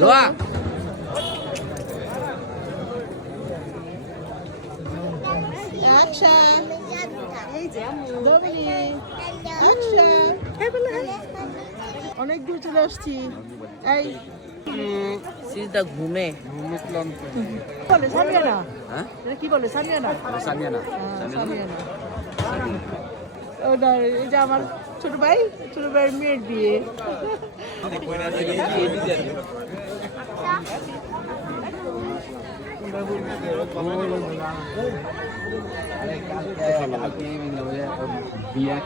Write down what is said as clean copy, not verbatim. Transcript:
দোয়া Action! Dominic! Action! অনেক দূর চলে আসছি। এই সিজদা ঘুমে বলে সামিয়ানা, হ্যাঁ এটা কি বলে সামিয়ানা? সামিয়ানা সামিয়ানা। ওটা এই যে আমার ছোট ভাইয়ের মেয়ের বিয়ে। বিয়ে